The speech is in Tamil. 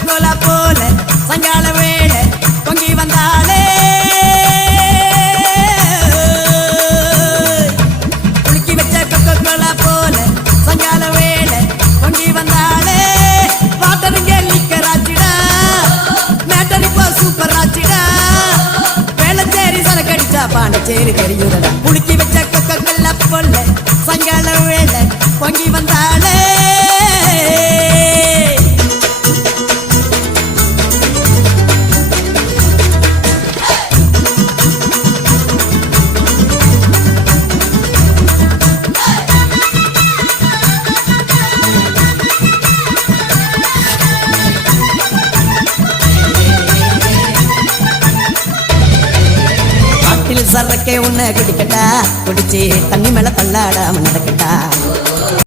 கோலா போல சங்கால வேளை பொங்கி வந்தாளே குலுக்கி வச்ச கொக்கோ கோலா போல சங்கால வேளை பொங்கி வந்தாளே வாட்டருங்க லிக்கராச்சிடா மேட்டரி போ சூப்பர் ஆச்சிடா வேளச்சேரி சரக்கடிச்சா பாண்டச்சேரி தெரியுதடா குலுக்கி வச்ச கொக்கோ கோலா போல சங்கால வேளை பொங்கி வந்தாளே சரக்கே உன்னை குடிக்கட்டா குடிச்சு தண்ணி மேல தள்ளாடாம நடக்கட்டா